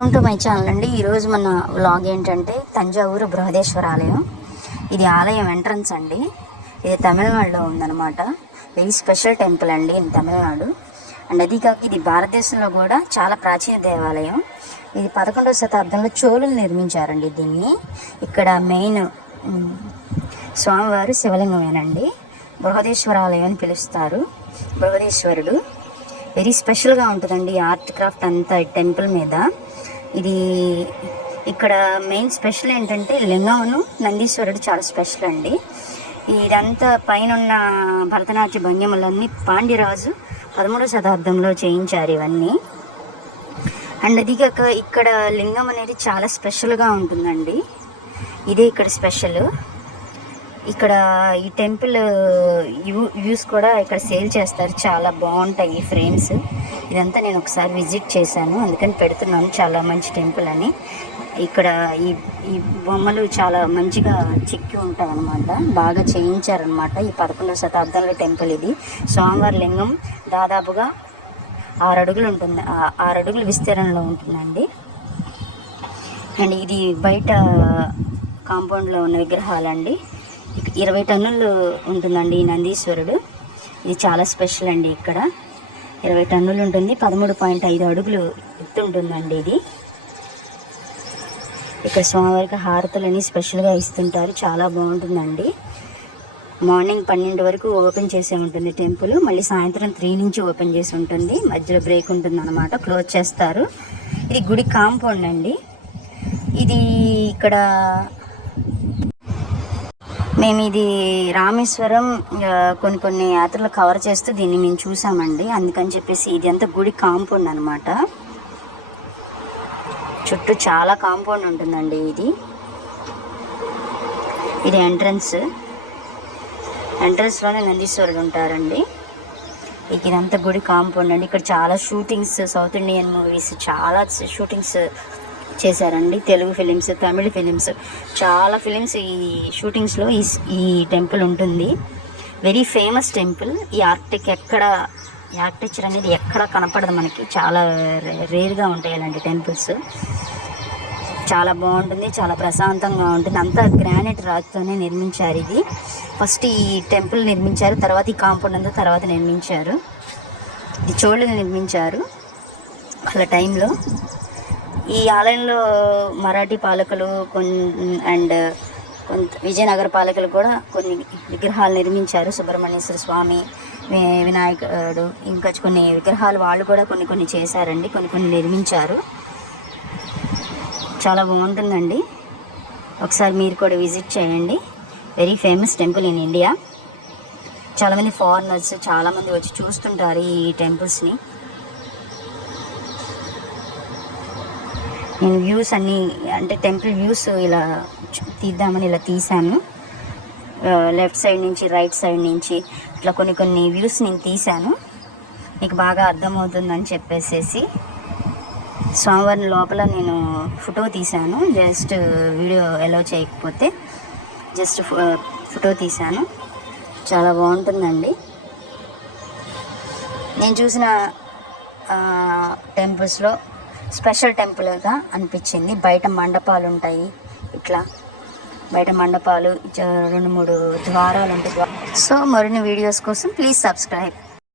Welcome to my channel అండి. ఈరోజు మన వ్లాగ్ ఏంటంటే తంజావూరు బృహదేశ్వర ఆలయం. ఇది ఆలయం ఎంట్రన్స్ అండి. ఇది తమిళనాడులో ఉందన్నమాట. వెరీ స్పెషల్ టెంపుల్ అండి ఇన్ తమిళనాడు. అండ్ అది కాక ఇది భారతదేశంలో కూడా చాలా ప్రాచీన దేవాలయం. ఇది పదకొండవ శతాబ్దంలో చోళులు నిర్మించారండి దీన్ని. ఇక్కడ మెయిన్ స్వామివారు శివలింగమేనండి. బృహదేశ్వర ఆలయం అని పిలుస్తారు. బృహదేశ్వరుడు. వెరీ స్పెషల్గా ఉంటుందండి ఆర్ట్ క్రాఫ్ట్ అంతా టెంపుల్ మీద. ఇది ఇక్కడ మెయిన్ స్పెషల్ ఏంటంటే లింగమును నందీశ్వరుడు చాలా స్పెషల్ అండి. ఇదంతా పైన ఉన్న భరతనాట్య భంగిమలన్నీ పాండ్యరాజు పదమూడవ శతాబ్దంలో చేయించారు ఇవన్నీ. అండ్ అది కాక ఇక్కడ లింగం అనేది చాలా స్పెషల్గా ఉంటుందండి. ఇదే ఇక్కడ స్పెషల్. ఇక్కడ ఈ టెంపుల్ యూ వ్యూస్ కూడా ఇక్కడ సేల్ చేస్తారు. చాలా బాగుంటాయి ఈ ఫ్రేమ్స్. ఇదంతా నేను ఒకసారి విజిట్ చేశాను. అందుకని పెడుతున్నాను. చాలా మంచి టెంపుల్ అని. ఇక్కడ ఈ ఈ బొమ్మలు చాలా మంచిగా చెక్కి ఉంటాయి అన్నమాట బాగా చేయించారనమాట ఈ పదకొండవ శతాబ్దంలో టెంపుల్ ఇది. స్వామివారి లింగం దాదాపుగా ఆరు అడుగులు ఉంటుంది. ఆరు అడుగుల విస్తీర్ణంలో ఉంటుందండి. అండ్ ఇది బయట కాంపౌండ్లో ఉన్న విగ్రహాలండి. ఇరవై టన్నులు ఉంటుందండి ఈ నందీశ్వరుడు. ఇది చాలా స్పెషల్ అండి ఇక్కడ. ఇరవై టన్నులు ఉంటుంది పదమూడు పాయింట్ ఐదు అడుగులు ఎత్తు ఉంటుందండి ఇది. ఇక్కడ స్వామివారికి హారతులని స్పెషల్గా ఇస్తుంటారు చాలా బాగుంటుందండి. మార్నింగ్ పన్నెండు వరకు ఓపెన్ చేసే ఉంటుంది టెంపుల్ మళ్ళీ సాయంత్రం త్రీ నుంచి ఓపెన్ చేసి ఉంటుంది. మధ్యలో బ్రేక్ ఉంటుంది అనమాట క్లోజ్ చేస్తారు. ఇది గుడి కాంపౌండ్ అండి. ఇది ఇక్కడ మేము ఇది రామేశ్వరం కొన్ని కొన్ని యాత్రలు కవర్ చేస్తూ దీన్ని మేము చూసామండి. అందుకని చెప్పేసి ఇది అంతా గుడి కాంపౌండ్ అనమాట చుట్టూ చాలా కాంపౌండ్ ఉంటుందండి ఇది. ఇది ఎంట్రన్స్ ఎంట్రన్స్లోనే నందీశ్వరుడు ఉంటారండి. ఇదంతా గుడి కాంపౌండ్ అండి. ఇక్కడ చాలా షూటింగ్స్ సౌత్ ఇండియన్ మూవీస్ చాలా షూటింగ్స్ చేశారండి. Telugu films Tamil films. చాలా ఫిలిమ్స్ ఈ షూటింగ్స్లో ఈ ఈ టెంపుల్ ఉంటుంది. Very famous temple. ఈ ఆర్కిటెక్ ఎక్కడ ఈ ఆర్కిటెక్చర్ అనేది ఎక్కడ కనపడదు మనకి. చాలా రేర్గా ఉంటాయి ఇలాంటి టెంపుల్స్. చాలా బాగుంటుంది చాలా ప్రశాంతంగా ఉంటుంది. అంతా గ్రానైట్ రాతితోనే నిర్మించారు ఇది. ఫస్ట్ ఈ టెంపుల్ నిర్మించారు తర్వాత ఈ కాంపౌండ్ అంతా తర్వాత నిర్మించారు. ఇది చోళ్ళు నిర్మించారు వాళ్ళ టైంలో. ఈ ఆలయంలో మరాఠీ పాలకులు కొన్ని అండ్ కొంత విజయనగర పాలకులు కూడా కొన్ని విగ్రహాలు నిర్మించారు. సుబ్రహ్మణ్యేశ్వర స్వామి వినాయకుడు ఇంకా కొన్ని విగ్రహాలు వాళ్ళు కూడా కొన్ని కొన్ని చేశారండి. కొన్ని కొన్ని నిర్మించారు. చాలా బాగుంటుందండి. ఒకసారి మీరు కూడా విజిట్ చేయండి. Very famous temple in India. చాలామంది ఫారినర్స్ చాలామంది వచ్చి చూస్తుంటారు ఈ టెంపుల్స్ని. నేను వ్యూస్ అన్నీ అంటే టెంపుల్ వ్యూస్ ఇలా తీద్దామని ఇలా తీశాను. లెఫ్ట్ సైడ్ నుంచి రైట్ సైడ్ నుంచి ఇట్లా కొన్ని కొన్ని వ్యూస్ నేను తీశాను. మీకు బాగా అర్థమవుతుందని చెప్పేసేసి స్వామివారిని లోపల నేను ఫోటో తీశాను. జస్ట్ వీడియో ఎలా చేయకపోతే జస్ట్ ఫోటో తీశాను. చాలా బాగుంటుందండి. నేను చూసిన టెంపుల్స్లో స్పెషల్ టెంపుల్గా అనిపించింది. బయట మండపాలు ఉంటాయి. ఇట్లా బయట మండపాలు జ- రెండు మూడు ద్వారాలు ఉంటాయి. సో మరిన్ని వీడియోస్ కోసం ప్లీజ్ సబ్స్క్రైబ్.